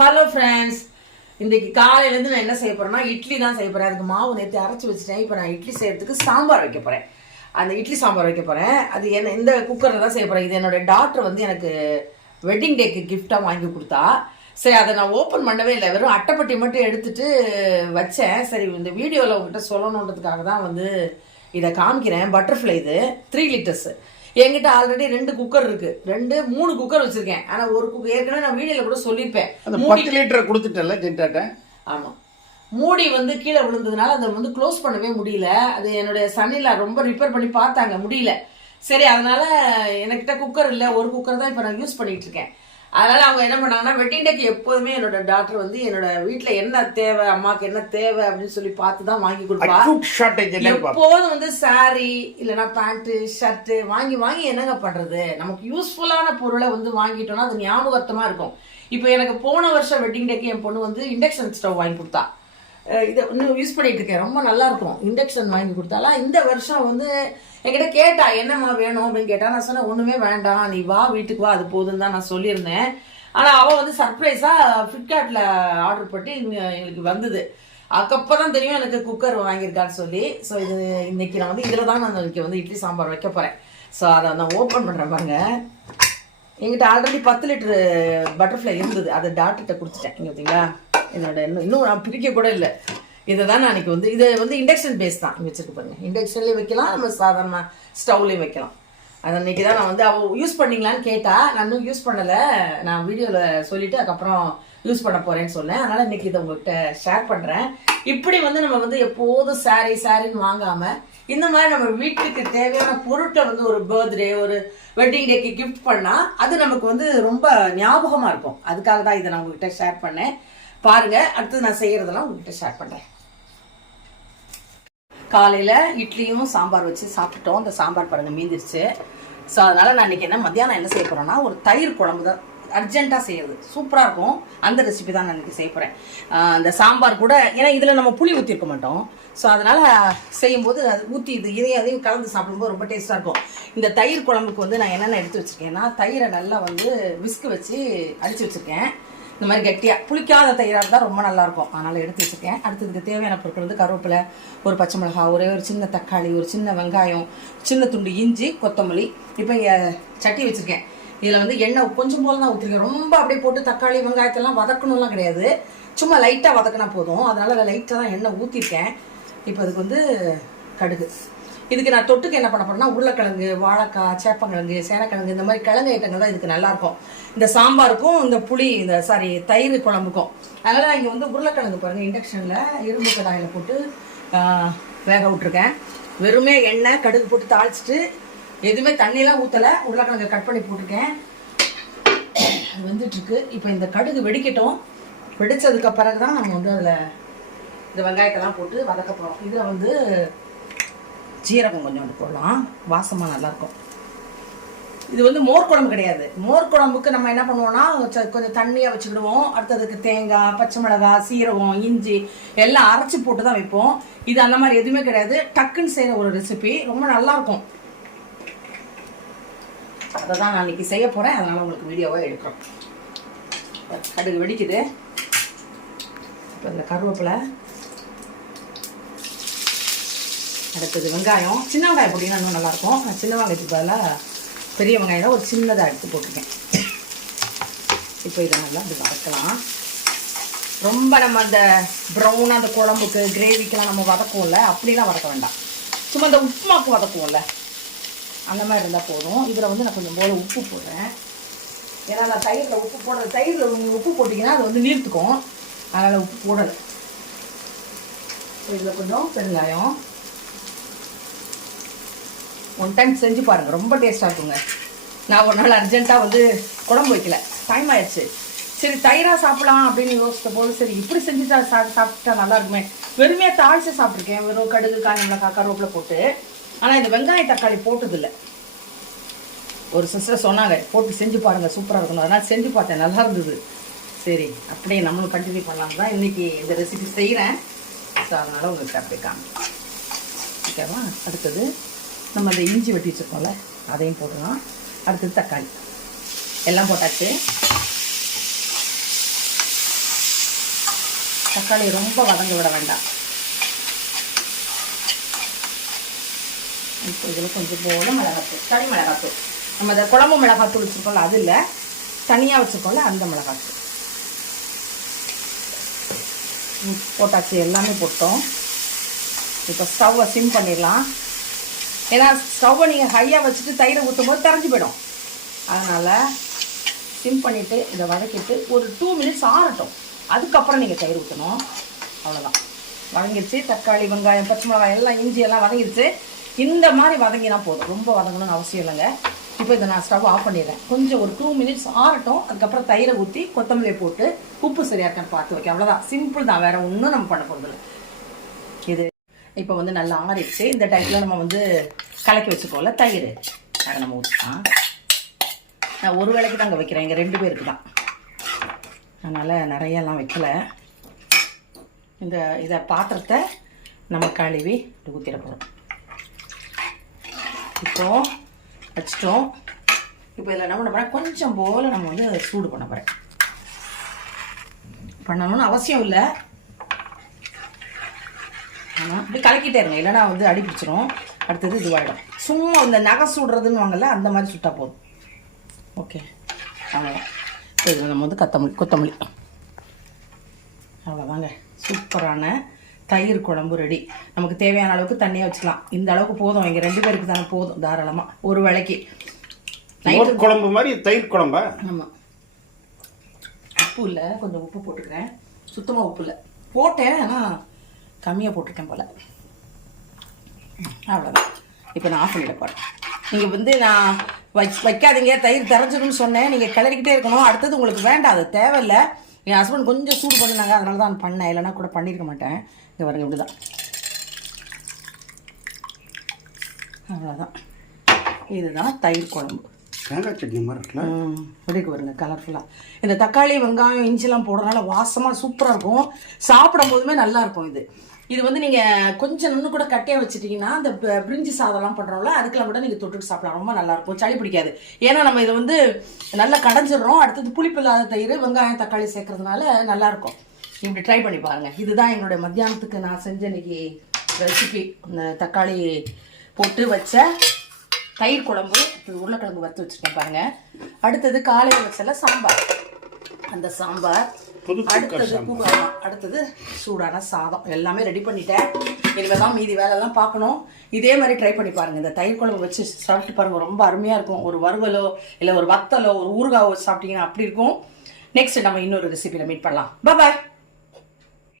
Hello friends இன்றைக்கி காலையிலேருந்து நான் என்ன செய்ய போகிறேன்னா இட்லி தான் செய்ய போகிறேன் அதுக்கு மாவு நேற்று அரைச்சி வச்சுட்டேன். இப்போ நான் இட்லி செய்யறதுக்கு சாம்பார் வைக்க போகிறேன் அந்த இட்லி சாம்பார் வைக்க போகிறேன் அது என்ன இந்த குக்கரில் தான் செய்ய போகிறேன் இது என்னோடய டாக்டர் வந்து எனக்கு வெட்டிங் டேக்கு கிஃப்டாக வாங்கி கொடுத்தா. சரி அதை நான் ஓப்பன் பண்ணவே இல்லை. வெறும் அட்டைப்பட்டி மட்டும் எடுத்துட்டு வச்சேன். சரி இந்த வீடியோவில் உங்ககிட்ட சொல்லணுன்றதுக்காக தான் வந்து இதை காமிக்கிறேன். பட்டர்ஃப்ளை இது. த்ரீ லிட்டர்ஸு என்கிட்ட ஆல்ரெடி ரெண்டு குக்கர் இருக்கு. ரெண்டு மூணு குக்கர் வச்சிருக்கேன். ஆனா ஒரு குக்கர் ஏற்கனவே நான் வீடியோல கூட சொல்லியிருப்பேன். அந்த பத்து லிட்டர் கொடுத்துட்டல ஜென்டாட்ட ஆமா. மூடி வந்து கீழே விழுந்ததுனால அதை வந்து க்ளோஸ் பண்ணவே முடியல. அது என்னுடைய சன்னில ரொம்ப ரிப்பேர் பண்ணி பார்த்தாங்க முடியல. சரி அதனால எனக்கிட்ட குக்கர் இல்லை. ஒரு குக்கர் தான் இப்போ நான் யூஸ் பண்ணிட்டு இருக்கேன். அதனால அவங்க என்ன பண்ணாங்கன்னா வெட்டிங் டேக்கு எப்போதுமே என்னோட டாக்டர் வந்து என்னோட வீட்டில் என்ன தேவை அம்மாக்கு என்ன தேவை அப்படின்னு சொல்லி பார்த்து தான் வாங்கி கொடுப்பா. எப்போதும் வந்து saree இல்லைன்னா பேண்ட்டு ஷர்ட்டு வாங்கி வாங்கி என்னங்க பண்றது? நமக்கு யூஸ்ஃபுல்லான பொருளை வந்து வாங்கிட்டோம்னா அது ஞாபகத்தமா இருக்கும். இப்போ எனக்கு போன வருஷம் வெட்டிங் டேக்கு என் பொண்ணு வந்து இண்டக்ஷன் ஸ்டவ் வாங்கி கொடுத்தா. இதை இன்னும் யூஸ் பண்ணிட்டு இருக்கேன். ரொம்ப நல்லா இருக்கும். இண்டக்ஷன் வாங்கி கொடுத்தாலாம் இந்த வருஷம் வந்து என்கிட்ட கேட்டா என்னம்மா வேணும்? அப்படின்னு கேட்டா நான் சொன்னேன் ஒண்ணுமே வேண்டாம். நீ வா வீட்டுக்கு வா. அது போதுன்னு தான் நான் சொல்லியிருந்தேன். ஆனா அவ வந்து சர்ப்ரைஸா ஃப்ளிப்கார்ட்டில் ஆர்டர் பண்ணி இங்க எங்களுக்கு வந்தது. அதுக்கப்புறம் தெரியும் எனக்கு குக்கர் வாங்கியிருக்கான்னு சொல்லி. ஸோ இது இன்னைக்கு நான் வந்து இதில் தான் நான் இன்னைக்கு வந்து இட்லி சாம்பார் வைக்க போகிறேன் ஸோ அதை நான் ஓப்பன் பண்ணுறேன் பாருங்க. எங்கிட்ட ஆல்ரெடி பத்து லிட்டரு பட்டர்ஃப்ளை இருந்தது. அதை டாக்டர்கிட்ட கொடுத்துட்டேன். இங்கே பார்த்தீங்களா என்னோட இன்னும் இன்னும் நான் பிரிக்க கூட இல்லை. இதை தான் நான் அன்றைக்கி வந்து இது வந்து இண்டக்ஷன் பேஸ் தான். வச்சுருக்கு பாருங்கள் இண்டக்ஷன்லேயும் வைக்கலாம். நம்ம சாதாரண ஸ்டவ்லேயும் வைக்கலாம். அது அன்றைக்கி தான் நான் வந்து அவள் யூஸ் பண்ணீங்களான்னு கேட்டால் நான் இன்னும் யூஸ் பண்ணலை. நான் வீடியோவில் சொல்லிவிட்டு அதுக்கப்புறம் யூஸ் பண்ண போகிறேன்னு சொன்னேன். அதனால் இன்னைக்கு இதை உங்கள்கிட்ட ஷேர் பண்ணுறேன் இப்படி வந்து நம்ம வந்து எப்போதும் சாரீ சாரின்னு வாங்காமல் இந்த மாதிரி நம்ம வீட்டுக்கு தேவையான பொருட்களை வந்து ஒரு பர்த்டே ஒரு வெட்டிங் டேக்கு கிஃப்ட் பண்ணால் அது நமக்கு வந்து ரொம்ப ஞாபகமாக இருக்கும். அதுக்காக தான் இதை நான் உங்ககிட்ட ஷேர் பண்ணேன். பாருங்க அடுத்தது நான் செய்யறதெல்லாம் உங்ககிட்ட ஷேர் பண்ணுறேன் காலையில் இட்லியும் சாம்பார் வச்சு சாப்பிட்டுட்டோம். அந்த சாம்பார் பாருங்க மீந்திருச்சு. ஸோ அதனால நான் இன்றைக்கி என்ன மத்தியானம் என்ன செய்ய போறேன்னா ஒரு தயிர் குழம்பு தான் அர்ஜென்ட்டாக செய்யறது. சூப்பராக இருக்கும். அந்த ரெசிபி தான் நான் இன்றைக்கி செய்ய போகிறேன் அந்த சாம்பார் கூட ஏன்னா இதில் நம்ம புளி ஊற்றிருக்க மாட்டோம். ஸோ அதனால செய்யும்போது அது ஊற்றி இது இதையும் அதையும் கலந்து சாப்பிடும்போது ரொம்ப டேஸ்ட்டாக இருக்கும். இந்த தயிர் குழம்புக்கு வந்து நான் என்னென்ன எடுத்து வச்சுருக்கேன்னா தயிரை நல்லா வந்து விஸ்க் வச்சு அடித்து வச்சுருக்கேன். இந்த மாதிரி கெட்டியாக புளிக்காத தயிராக இருந்தால் ரொம்ப நல்லாயிருக்கும். அதனால் எடுத்து வச்சுருக்கேன். அடுத்ததுக்கு தேவையான பொருட்கள் வந்து கருவேப்பிலை ஒரு பச்சை மிளகாய் ஒரே ஒரு சின்ன தக்காளி ஒரு சின்ன வெங்காயம் சின்ன துண்டு இஞ்சி கொத்தமல்லி. இப்போ இங்கே சட்டி வச்சுருக்கேன். இதில் வந்து எண்ணெய் கொஞ்சம் போல தான் ஊற்றிருக்கேன் ரொம்ப அப்படியே போட்டு தக்காளி வெங்காயத்தெல்லாம் வதக்கணும்லாம் கிடையாது. சும்மா லைட்டாக வதக்கினா போதும். அதனால் லைட்டாக தான் எண்ணெய் ஊற்றிருக்கேன் இப்போ அதுக்கு வந்து கடுகு. இதுக்கு நான் தொட்டுக்கு என்ன பண்ண போறேன்னா உருளைக்கிழங்கு வாழைக்காய் சேப்பங்கிழங்கு சேனக்கிழங்கு இந்த மாதிரி கிழங்கு ஐட்டங்கள் தான் இதுக்கு நல்லா இருக்கும். இந்த சாம்பாருக்கும் இந்த புளி இந்த சாரி தயிர் குழம்புக்கும். அதனால நான் இங்கே வந்து உருளைக்கிழங்கு பாருங்க இண்டக்ஷனில் இரும்பு கடாயில் போட்டு வேக விட்டுருக்கேன். வெறுமே எண்ணெய் கடுகு போட்டு தாளிச்சிட்டு எதுவுமே தண்ணியெல்லாம் ஊற்றலை உருளைக்கிழங்கு கட் பண்ணி போட்டிருக்கேன். அது இருக்கு இப்போ இந்த கடுகு வெடிக்கட்டும். வெடிச்சதுக்கு பிறகு தான் நம்ம வந்து அதில் இந்த வெங்காயத்தெல்லாம் போட்டு வதக்க போகிறோம் இதில் வந்து ஜீரகம் கொஞ்சோண்டு போடலாம். வாசமாக நல்லாயிருக்கும் இது வந்து மோர் குழம்பு கிடையாது. மோர் குழம்புக்கு நம்ம என்ன பண்ணுவோம்னா ச- கொஞ்சம் தண்ணியாக வச்சுக்கிடுவோம். அடுத்ததுக்கு தேங்காய் பச்சை மிளகாய் சீரகம் இஞ்சி எல்லாம் அரைச்சி போட்டு தான் வைப்போம். இது அந்த மாதிரி எதுவுமே கிடையாது. டக்குன்னு செய்கிற ஒரு ரெசிபி ரொம்ப நல்லா இருக்கும் அதை தான் நான் இன்றைக்கி செய்ய போகிறேன் அதனால் உங்களுக்கு வீடியோவாக எடுக்கிறோம். கடுகு வெடிக்குது. இப்போ இந்த கருவேப்பிலை அடுத்தது வெங்காயம். சின்ன வெங்காயம் போட்டிங்கன்னா இன்னும் நல்லாயிருக்கும். நான் சின்ன வெங்காயத்துக்கு பதிலாக பெரிய வெங்காயம் தான் ஒரு சின்னதாக எடுத்து போட்டிருக்கேன். இப்போ இதை நல்லா இப்படி வதக்கலாம். ரொம்ப நம்ம அந்த ப்ரௌனாக அந்த குழம்புக்கு கிரேவிக்கெலாம் நம்ம வதக்குவோம்ல அப்படிலாம் வதக்க வேண்டாம். சும்மா அந்த உப்புமாக்கு வதக்குவோம்ல. அந்த மாதிரி இருந்தால் போதும். இதில் வந்து நான் கொஞ்சம் போல உப்பு போடுறேன். ஏன்னா நான் தயிரில் உப்பு போடுறது தயிரில் உப்பு போட்டிங்கன்னா அது வந்து நீர்த்துக்கும். அதனால் உப்பு போடலை. இதில் கொஞ்சம் பெருங்காயம். ஒன் டைம் செஞ்சு பாருங்கள் ரொம்ப டேஸ்ட்டாக இருக்குங்க. நான் ஒரு நாள் அர்ஜென்ட்டாக வந்து குழம்பு வைக்கல. டைம் ஆயிடுச்சு. சரி தயிராக சாப்பிடலாம் அப்படின்னு யோசித்த போது சரி இப்படி செஞ்சு சா சாப்பிட்டா நல்லா இருக்குமே. வெறுமையாக தாளிச்சு சாப்பிட்ருக்கேன் வெறும் கடுகு காஞ்ச காக்கா கருவேப்பிலை போட்டு. ஆனால் இந்த வெங்காய தக்காளி போட்டதில்லை. ஒரு சிஸ்டர் சொன்னாங்க போட்டு செஞ்சு பாருங்கள் சூப்பராக இருக்கணும். அதனால் செஞ்சு பார்த்தேன். நல்லா இருந்தது. சரி அப்படியே நம்மளும் கண்டினியூ பண்ணலாம் தான் இன்றைக்கி இந்த ரெசிபி செய்கிறேன் ஸோ அதனால் உங்களுக்கு அப்படியே காமிக்கிறேன். ஓகேவா அடுத்தது. நம்ம அந்த இஞ்சி வெட்டி வச்சுருக்கோம்ல அதையும் போடலாம் அடுத்தது தக்காளி. எல்லாம் போட்டாச்சு. தக்காளி ரொம்ப வதங்க விட வேண்டாம். இப்போ இதில் கொஞ்சம் போல மிளகாத்தூள் தனி மிளகாத்தூள். நம்ம இந்த குழம்பு மிளகாத்தூள் வச்சுருக்கோம்ல அது இல்லை. தனியாக வச்சுருக்கோம்ல அந்த மிளகாத்தூள். போட்டாச்சு. எல்லாமே போட்டோம். இப்போ ஸ்டவ்வை சிம் பண்ணிடலாம். ஏன்னா ஸ்டவ்வை நீங்கள் ஹையாக வச்சுட்டு தயிரை ஊற்றும் போது தெரிஞ்சு போயிடும். அதனால் சிம் பண்ணிவிட்டு இதை வதக்கிட்டு ஒரு டூ மினிட்ஸ் ஆறட்டும். அதுக்கப்புறம் நீங்கள் தயிர் ஊற்றணும் அவ்வளோதான் வதங்கிடுச்சு தக்காளி வெங்காயம் பச்சை மிளகாய் எல்லாம் இஞ்சி எல்லாம் வதங்கிடுச்சு இந்த மாதிரி வதங்கினா போதும். ரொம்ப வதங்கணும்னு அவசியம் இல்லைங்க. இப்போ இதை நான் ஸ்டவ் ஆஃப் பண்ணிடுறேன். கொஞ்சம் ஒரு டூ மினிட்ஸ் ஆறட்டும். அதுக்கப்புறம் தயிரை ஊற்றி கொத்தமல்லி போட்டு உப்பு சரியாக இருக்கான்னு பார்த்து வைக்க. அவ்வளோதான் சிம்பிள் தான். வேறு ஒன்றும் நம்ம பண்ண போகிறது இது இப்போ வந்து நல்லா ஆறிடுச்சு. இந்த டைத்தில் நம்ம வந்து கலக்கி வச்சுக்கோல தயிர். அதை நம்ம ஊற்றலாம் நான் ஒரு வேளைக்கு தாங்க வைக்கிறேன். இங்கே ரெண்டு பேருக்கு தான். அதனால் நிறையெல்லாம் வைக்கல. இந்த இதை பாத்திரத்தை நம்ம கழுவி ஊற்றிட போகிறோம் இப்போ வச்சிட்டோம். இப்போ இதில் என்ன பண்ண போகிறேன் கொஞ்சம் போல் நம்ம வந்து அதை சூடு பண்ண போகிறேன் பண்ணணும்னு அவசியம் இல்லை. ஆனால் இப்படி கலக்கிட்டே இருங்க. இல்லைன்னா வந்து அடி பிடிச்சிரும். அடுத்தது இதுவாகிடும் சும்மா இந்த நகை சுடுறதுன்னு வாங்கல அந்த மாதிரி சுட்டா போதும். ஓகே. அவ்வளோதான் இது நம்ம வந்து கொத்தமல்லி கொத்தமல்லி. அவ்வளோதாங்க சூப்பரான தயிர் குழம்பு ரெடி. நமக்கு தேவையான அளவுக்கு தண்ணியை வச்சுக்கலாம். இந்த அளவுக்கு போதும். இங்கே ரெண்டு பேருக்கு தானே போதும் தாராளமாக ஒரு வேளைக்கு. மோர் குழம்பு மாதிரி தயிர் குழம்பா? ஆமாம் உப்பு இல்லை. கொஞ்சம் உப்பு போட்டுக்கிறேன். சுத்தமாக உப்பு இல்லை. போட்டேன் ஆனால் கம்மியாக போட்டிருக்கேன் போல். அவ்வளோதான் இப்போ நான் ஆஃப் பண்ணிட போகிறேன் நீங்கள் வந்து நான் வை வைக்காதீங்க. தயிர் திறஞ்சிடும்னு சொன்னேன். நீங்கள் கிளறிக்கிட்டே இருக்கணும். அடுத்தது உங்களுக்கு வேண்டாம். அது தேவையில்லை. என் ஹஸ்பண்ட் கொஞ்சம் சூடு பண்ணினாங்க. அதனால தான் பண்ணேன். இல்லைன்னா கூட பண்ணியிருக்க மாட்டேன். இங்கே பாருங்க இப்படி தான் அவ்வளோதான் இதுதான் தயிர் குழம்பு. தேங்காய் சட்னி மாதிரி இருக்குல்ல? அப்படியே பாருங்க கலர்ஃபுல்லாக இந்த தக்காளி வெங்காயம் இஞ்சிலாம் போடுறதுனால வாசமாக சூப்பராக இருக்கும். சாப்பிடும் போதுமே நல்லா இருக்கும் இது. இது வந்து நீங்கள் கொஞ்சம் இன்னும் கூட கட்டியாக வச்சுட்டிங்கன்னா அந்த பிரிஞ்சு பிரிஞ்சி சாதம்லாம் பண்ணுறோம்ல அதுக்கெல்லாம் கூட நீங்கள் தொட்டுட்டு சாப்பிடலாம். ரொம்ப நல்லா இருக்கும். சளி பிடிக்காது. ஏன்னா நம்ம இதை வந்து நல்லா கடைஞ்சிடுறோம். அடுத்தது புளிப்பு இல்லாத தயிர் வெங்காயம் தக்காளி சேர்க்கறதுனால நல்லாயிருக்கும் இப்படி ட்ரை பண்ணி பாருங்கள் இதுதான் என்னுடைய மத்தியானத்துக்கு நான் செஞ்ச இன்னைக்கு ரெசிபி இந்த தக்காளி போட்டு வச்ச தயிர் குழம்பு அடுத்தது உருளைக்கிழங்கு வறுத்து வச்சிருக்கேன் பாருங்க. அடுத்தது காலையில் வச்சல சாம்பார். அந்த சாம்பார் அடுத்தது அடுத்தது சூடான சாதம். எல்லாமே ரெடி பண்ணிட்டேன். இனிமேல் தான் மீதி வேலையெல்லாம் பார்க்கணும். இதே மாதிரி ட்ரை பண்ணி பாருங்க. இந்த தயிர் குழம்பு வச்சு சாப்பிட்டு பாருங்க. ரொம்ப அருமையாக இருக்கும். ஒரு வறுவலோ இல்லை ஒரு வத்தலோ ஒரு ஊறுகாவோ சாப்பிட்டீங்கன்னா அப்படி இருக்கும். நெக்ஸ்ட் நம்ம இன்னொரு ரெசிபியில் மீட் பண்ணலாம். பாய்